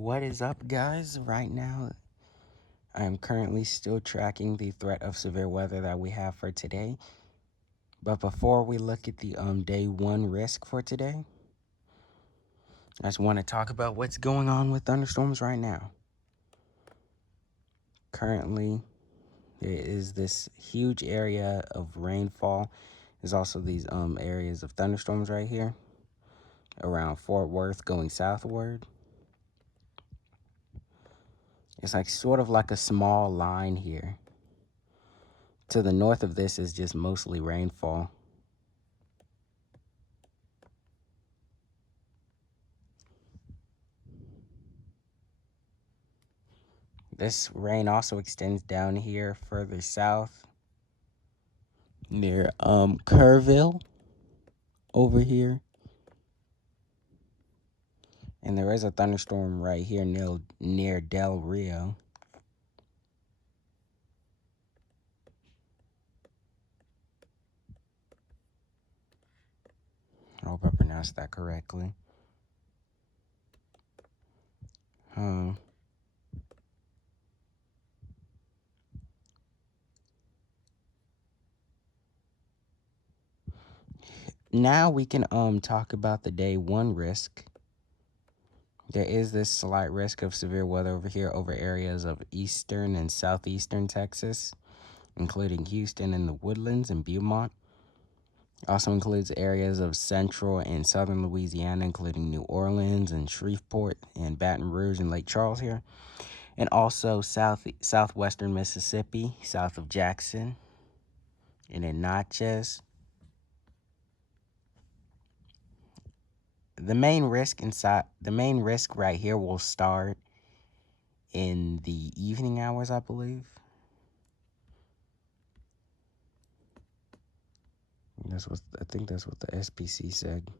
What is up, guys? Right now, I am currently still tracking the threat of severe weather that we have for today. But before we look at the day one risk for today, I just want to talk about what's going on with thunderstorms right now. Currently, there is this huge area of rainfall. There's also these areas of thunderstorms right here around Fort Worth going southward. It's like sort of like a small line here. To the north of this is just mostly rainfall. This rain also extends down here further south near Kerrville over here. And there is a thunderstorm right here near Del Rio. I hope I pronounced that correctly. Now we can talk about the day one risk. There is this slight risk of severe weather over here over areas of eastern and southeastern Texas, including Houston and the Woodlands and Beaumont. Also includes areas of central and southern Louisiana, including New Orleans and Shreveport and Baton Rouge and Lake Charles here. And also southwestern Mississippi, south of Jackson, and in Natchez. The main risk right here will start in the evening hours, I believe. I think that's what the SPC said.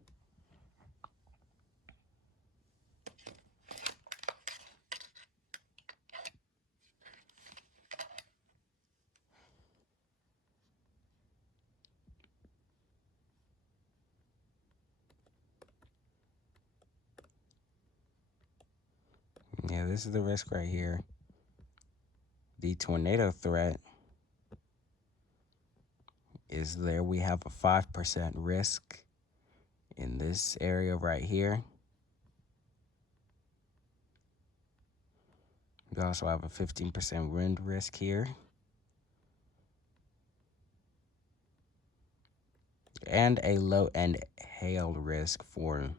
Yeah, this is the risk right here. The tornado threat is there. We have a 5% risk in this area right here. We also have a 15% wind risk here. And a low end hail risk for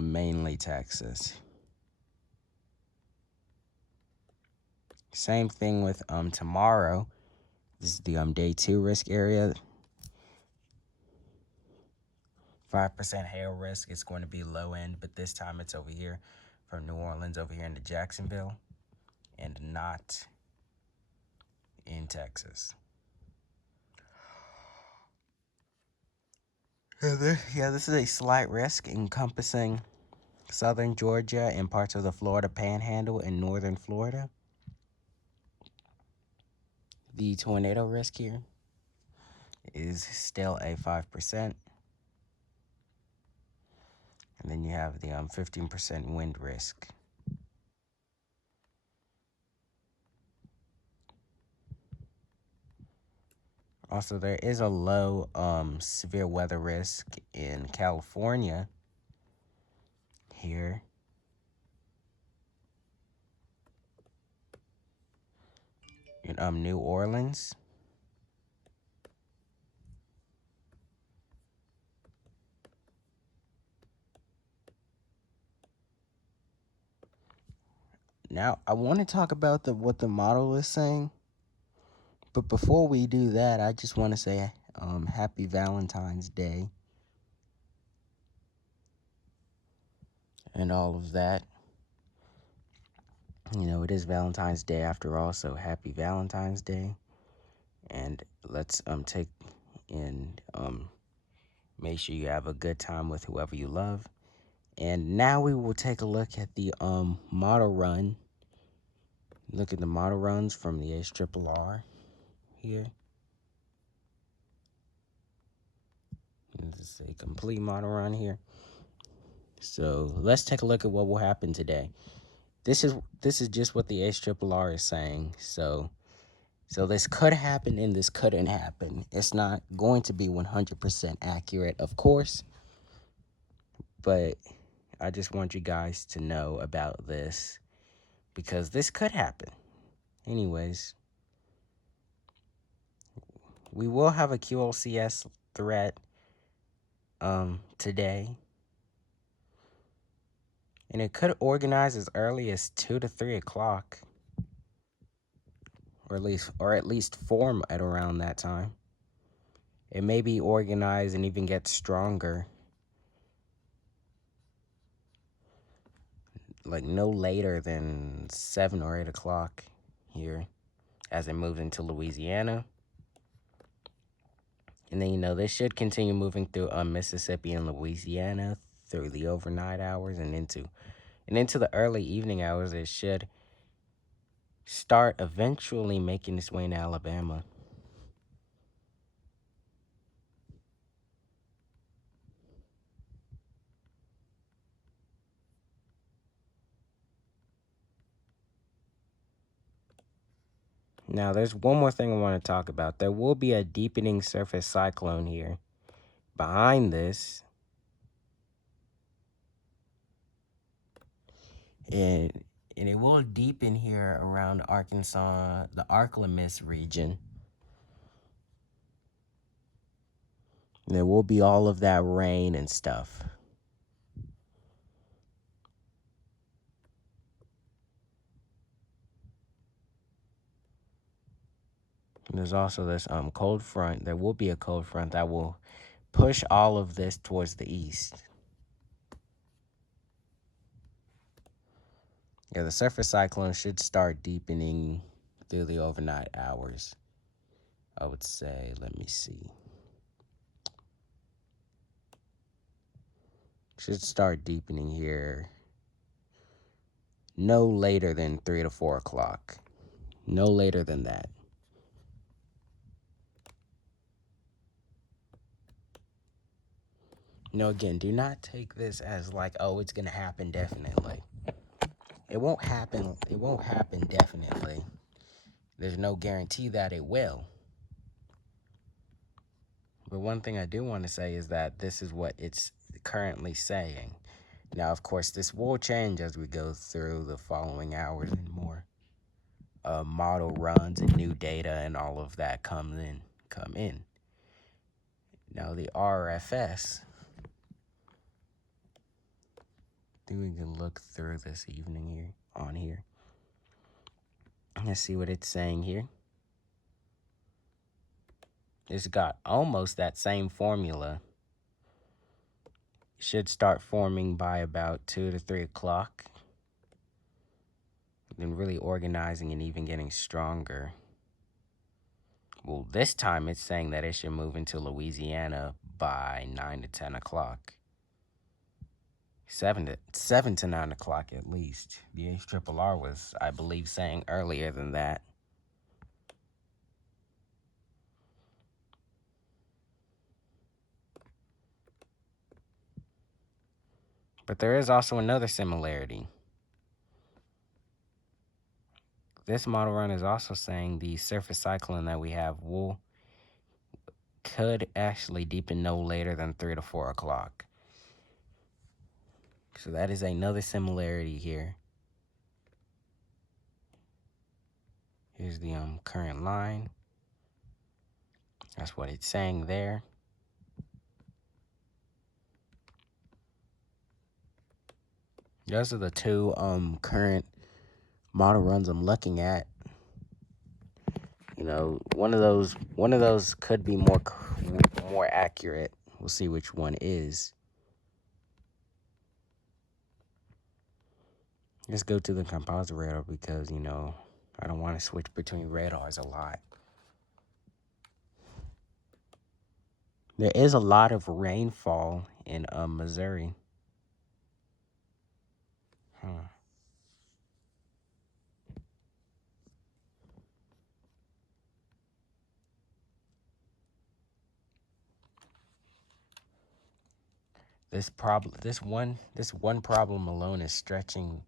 mainly Texas. Same thing with tomorrow. This is the day two risk area. 5% hail risk. It's going to be low end, but this time it's over here from New Orleans over here into Jacksonville and not in Texas. Yeah, this is a slight risk encompassing southern Georgia and parts of the Florida Panhandle and northern Florida. The tornado risk here is still a 5%. And then you have the 15% wind risk. Also, there is a low severe weather risk in California here. In New Orleans. Now, I want to talk about what the model is saying. But before we do that, I just want to say happy Valentine's Day and all of that. You know, it is Valentine's Day after all, so happy Valentine's Day. And let's take and make sure you have a good time with whoever you love. And now we will take a look at the model run. Look at the model runs from the HRRR here. This is a complete model run here. So let's take a look at what will happen today. This is just what the ARRR is saying. So this could happen and this couldn't happen. It's not going to be 100% accurate, of course, but I just want you guys to know about this because this could happen. Anyways, we will have a QLCS threat today, and it could organize as early as 2 to 3 o'clock, or at least form at around that time. It may be organized and even get stronger, like no later than 7 or 8 o'clock here as it moves into Louisiana. And then, this should continue moving through Mississippi and Louisiana through the overnight hours and into the early evening hours. It should start eventually making its way into Alabama. Now, there's one more thing I want to talk about. There will be a deepening surface cyclone here. Behind this, and it will deepen here around Arkansas, the Arklamis region. And there will be all of that rain and stuff. And there's also this cold front. There will be a cold front that will push all of this towards the east. Yeah, the surface cyclone should start deepening through the overnight hours. I would say, let me see. Should start deepening here no later than 3 to 4 o'clock. No later than that. Again, do not take this as like, oh, it's going to happen definitely. It won't happen. It won't happen definitely. There's no guarantee that it will. But one thing I do want to say is that this is what it's currently saying. Now, of course, this will change as we go through the following hours and more. Model runs and new data and all of that come in. Now, the RFS, I think we can look through this evening here. Let's see what it's saying here. It's got almost that same formula. It should start forming by about 2 to 3 o'clock. Then really organizing and even getting stronger. Well, this time it's saying that it should move into Louisiana by 9 to 10 o'clock. 7 to 9 o'clock at least. The ARRR was, I believe, saying earlier than that. But there is also another similarity. This model run is also saying the surface cyclone that we have could actually deepen no later than 3 to 4 o'clock. So that is another similarity here. Here's the current line. That's what it's saying there. Those are the two current model runs I'm looking at. One of those could be more accurate. We'll see which one is. Let's go to the composite radar because I don't want to switch between radars a lot. There is a lot of rainfall in Missouri. this one problem alone is stretching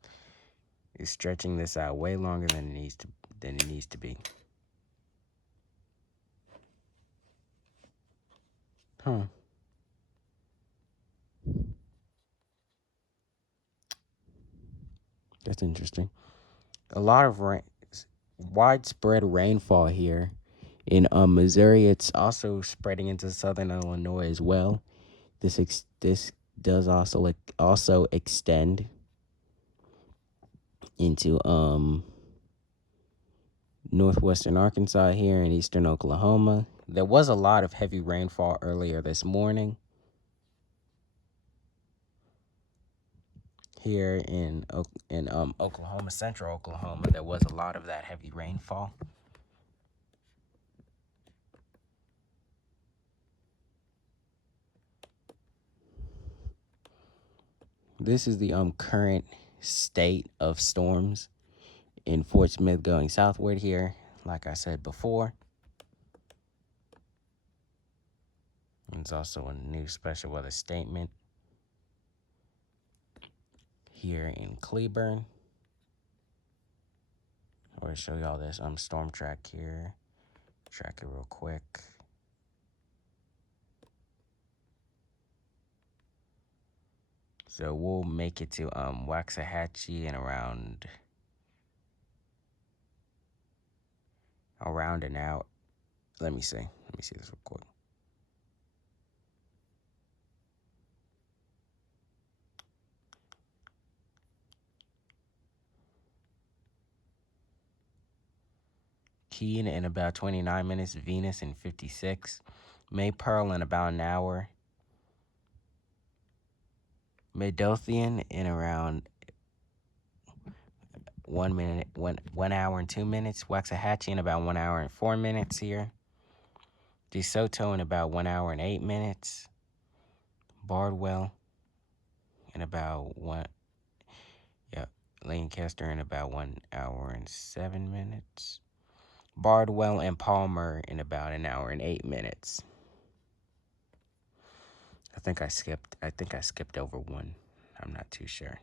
this out way longer than it needs to be. Huh. That's interesting. A lot of widespread rainfall here in Missouri. It's also spreading into southern Illinois as well. This does also extend into northwestern Arkansas here and eastern Oklahoma. There was a lot of heavy rainfall earlier this morning here in Oklahoma, central Oklahoma. There was a lot of that heavy rainfall. This is the current state of storms in Fort Smith going southward here. Like I said before, there's also a new special weather statement here in Cleburne. I'm going to show y'all this storm track here. Track it real quick. So we'll make it to Waxahachie in around an hour. Let me see this real quick. Keene in about 29 minutes. Venus in 56. Maypearl in about an hour. Midlothian in around 1 hour and 2 minutes. Waxahachie in about 1 hour and 4 minutes here. DeSoto in about 1 hour and 8 minutes. Bardwell in about Lancaster in about 1 hour and 7 minutes. Bardwell and Palmer in about an hour and 8 minutes. I think I skipped over one. I'm not too sure.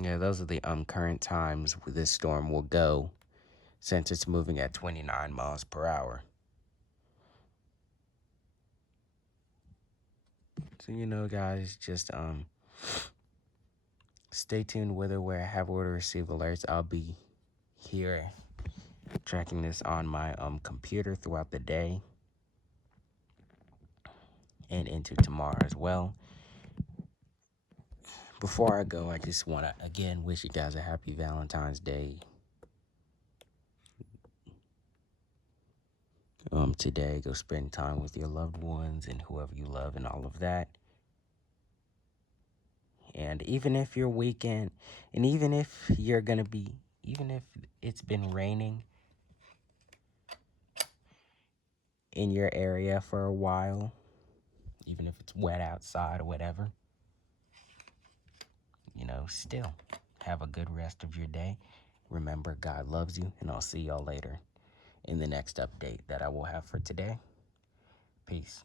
Yeah, those are the current times this storm will go since it's moving at 29 miles per hour. So guys, just stay tuned with it where I have order receive alerts. I'll be here tracking this on my computer throughout the day and into tomorrow as well. Before I go, I just want to again wish you guys a happy Valentine's Day. Today, go spend time with your loved ones and whoever you love and all of that. And even if your weekend, and even if it's been raining in your area for a while, even if it's wet outside or whatever, still have a good rest of your day. Remember, God loves you, and I'll see y'all later in the next update that I will have for today. Peace.